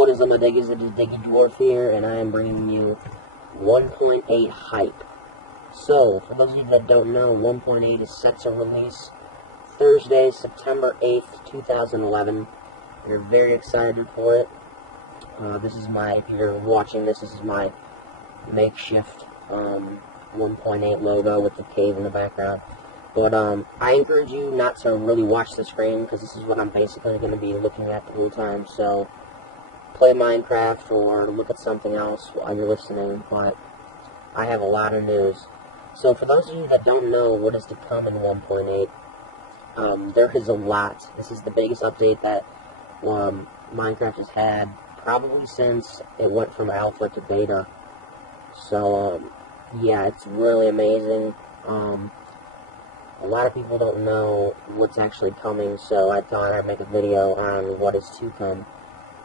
What is up, my diggies? It is Diggy Dwarf here, and I am bringing you 1.8 hype. So, for those of you that don't know, 1.8 is set to release Thursday, September 8th, 2011. We're very excited for it. This is my, if you're watching this is my makeshift 1.8 logo with the cave in the background. But I encourage you not to really watch the screen, because this is what I'm basically going to be looking at the whole time. So, play Minecraft or look at something else while you're listening, but I have a lot of news. So for those of you that don't know what is to come in 1.8, there is a lot. This is the biggest update that Minecraft has had, probably since it went from alpha to beta. So, yeah, it's really amazing. A lot of people don't know what's actually coming, so I thought I'd make a video on what is to come.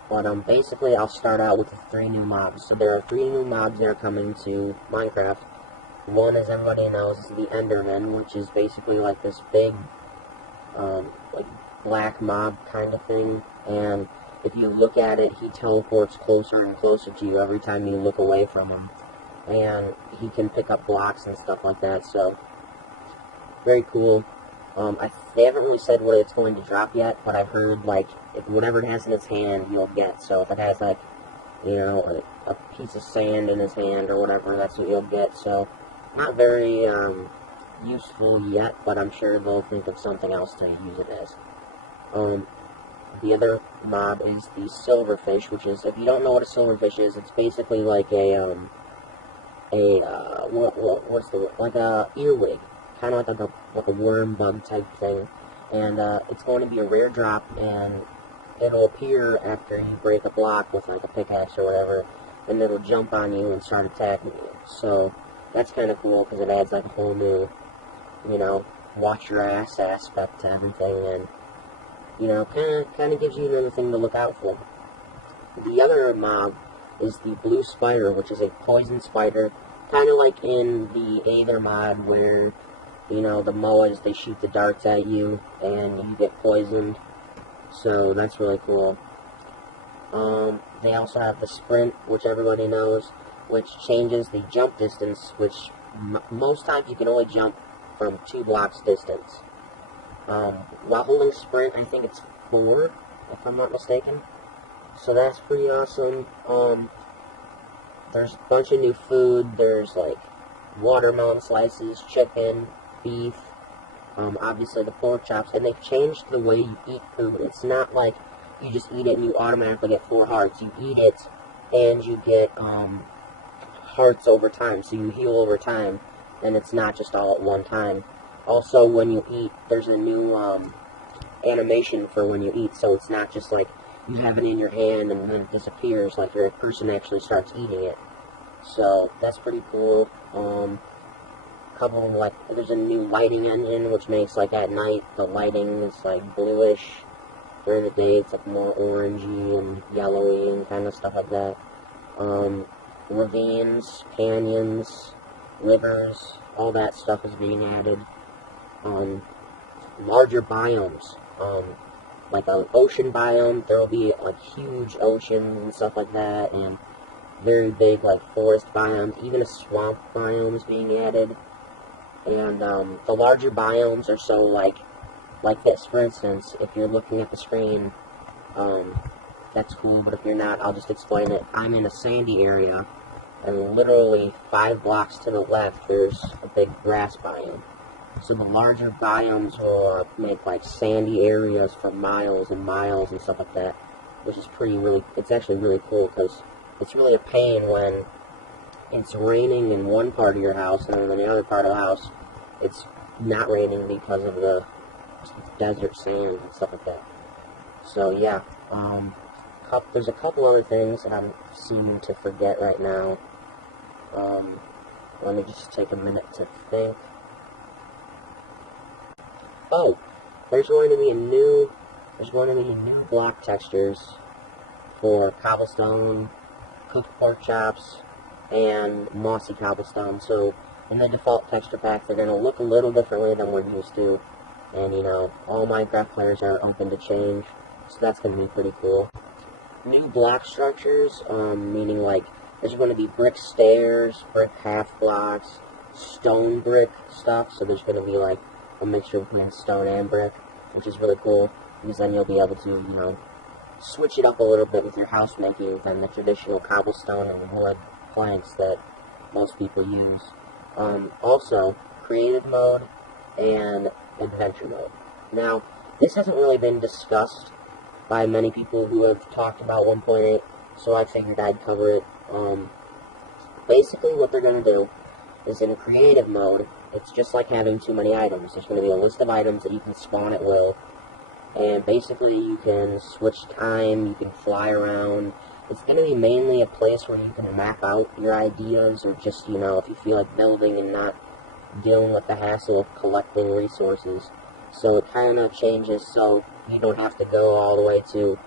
But basically, I'll start out with the 3 new mobs. So there are 3 new mobs that are coming to Minecraft. One, as everybody knows, is the Enderman, which is basically like this big, like black mob kind of thing. And if you look at it, he teleports closer and closer to you every time you look away from him. And he can pick up blocks and stuff like that. So very cool. They haven't really said what it's going to drop yet, but I've heard, like, if whatever it has in its hand, you'll get. So if it has, like, you know, a piece of sand in his hand or whatever, that's what you'll get. So, not very useful yet, but I'm sure they'll think of something else to use it as. The other mob is the silverfish, which is, if you don't know what a silverfish is, it's basically like what's the word? Like a earwig. Kind of like a worm bug type thing, and it's going to be a rare drop, and it'll appear after you break a block with like a pickaxe or whatever, and it'll jump on you and start attacking you. So that's kind of cool, because it adds like a whole new, you know, watch your ass aspect to everything, and you know, kind of gives you another thing to look out for. The other mob is the blue spider, which is a poison spider, kind of like in the Aether mod where, you know, the MOAs, they shoot the darts at you, and you get poisoned. So, that's really cool. They also have the sprint, which everybody knows, which changes the jump distance, which most times you can only jump from 2 blocks distance. While holding sprint, I think it's 4, if I'm not mistaken. So, that's pretty awesome. There's a bunch of new food. There's, like, watermelon slices, chicken, beef, obviously the pork chops, and they've changed the way you eat food. It's not like you just eat it and you automatically get 4 hearts. You eat it and you get hearts over time, so you heal over time, and it's not just all at one time. Also, when you eat, there's a new animation for when you eat, so it's not just like you have it in your hand and then it disappears, like your person actually starts eating it. So that's pretty cool. Couple of, like, there's a new lighting engine, which makes, like, at night, the lighting is, like, bluish. During the day, it's, like, more orangey and yellowy and kind of stuff like that. Ravines, canyons, rivers, all that stuff is being added. Larger biomes, like an ocean biome, there will be, like, huge oceans and stuff like that, and very big, like, forest biomes. Even a swamp biome is being added. And the larger biomes are so, like this. For instance, if you're looking at the screen, that's cool, but if you're not, I'll just explain it. I'm in a sandy area, and literally 5 blocks to the left, there's a big grass biome. So the larger biomes will make, like, sandy areas for miles and miles and stuff like that, which is it's actually really cool, because it's really a pain when it's raining in one part of your house, and then in the other part of the house, it's not raining because of the desert sand and stuff like that. So, yeah, there's a couple other things that I'm seeming to forget right now. Let me just take a minute to think. Oh, there's going to be new block textures for cobblestone, cooked pork chops, and mossy cobblestone. So in the default texture pack, they're going to look a little differently than we're used to, and you know, all Minecraft players are open to change, so that's going to be pretty cool. new block structures, meaning like there's going to be brick stairs, brick half blocks, stone brick stuff, so there's going to be like a mixture between stone and brick, which is really cool, because then you'll be able to, you know, switch it up a little bit with your house making than the traditional cobblestone and wood planks that most people use. Also, creative mode and adventure mode. Now, this hasn't really been discussed by many people who have talked about 1.8, so I figured I'd cover it. Basically, what they're going to do is in creative mode, it's just like having too many items. There's going to be a list of items that you can spawn at will, and basically you can switch time, you can fly around. It's going to be mainly a place where you can map out your ideas, or just, you know, if you feel like building and not dealing with the hassle of collecting resources. So it kind of changes so you don't have to go all the way to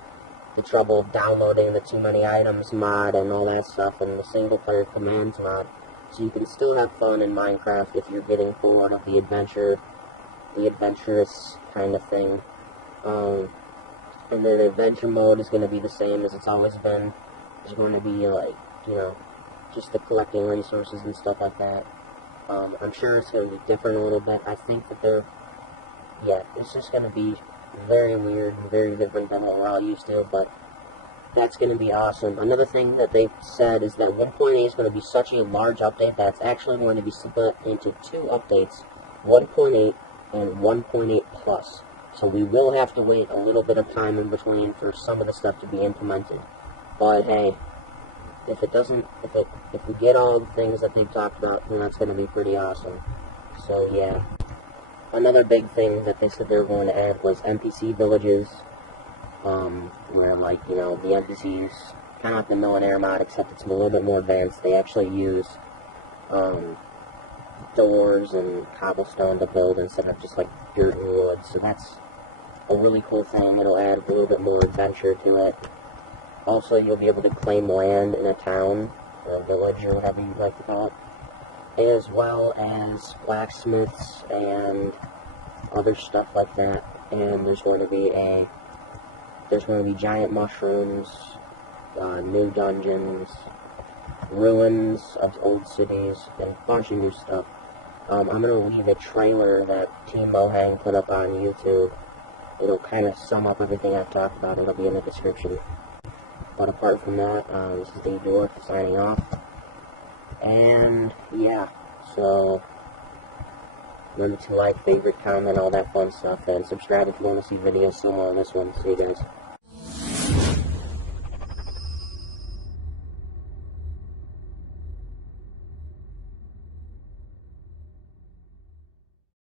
the trouble of downloading the too many items mod and all that stuff and the single player commands mod. So you can still have fun in Minecraft if you're getting bored of the adventurous kind of thing. And then adventure mode is going to be the same as it's always been. There's going to be, like, you know, just the collecting resources and stuff like that. I'm sure it's going to be different a little bit. I think that it's just going to be very weird and very different than what we're all used to, but that's going to be awesome. Another thing that they've said is that 1.8 is going to be such a large update that it's actually going to be split into two updates, 1.8 and 1.8 Plus. So we will have to wait a little bit of time in between for some of the stuff to be implemented. But hey, if we get all the things that they've talked about, then that's going to be pretty awesome. So yeah. Another big thing that they said they were going to add was NPC villages, where, like, you know, the NPCs, kind of like the Millionaire mod, except it's a little bit more advanced. They actually use doors and cobblestone to build instead of just like dirt and wood. So that's a really cool thing. It'll add a little bit more adventure to it. Also, you'll be able to claim land in a town or a village or whatever you'd like to call it, as well as blacksmiths and other stuff like that. And there's going to be giant mushrooms, new dungeons, ruins of old cities, and a bunch of new stuff. I'm going to leave a trailer that TeamMojang put up on YouTube. It'll kind of sum up everything I've talked about. It'll be in the description. But apart from that, this is the Dwarf signing off. And yeah, so remember to like, favorite, comment, all that fun stuff, and subscribe if you want to see videos similar to this one. See you guys.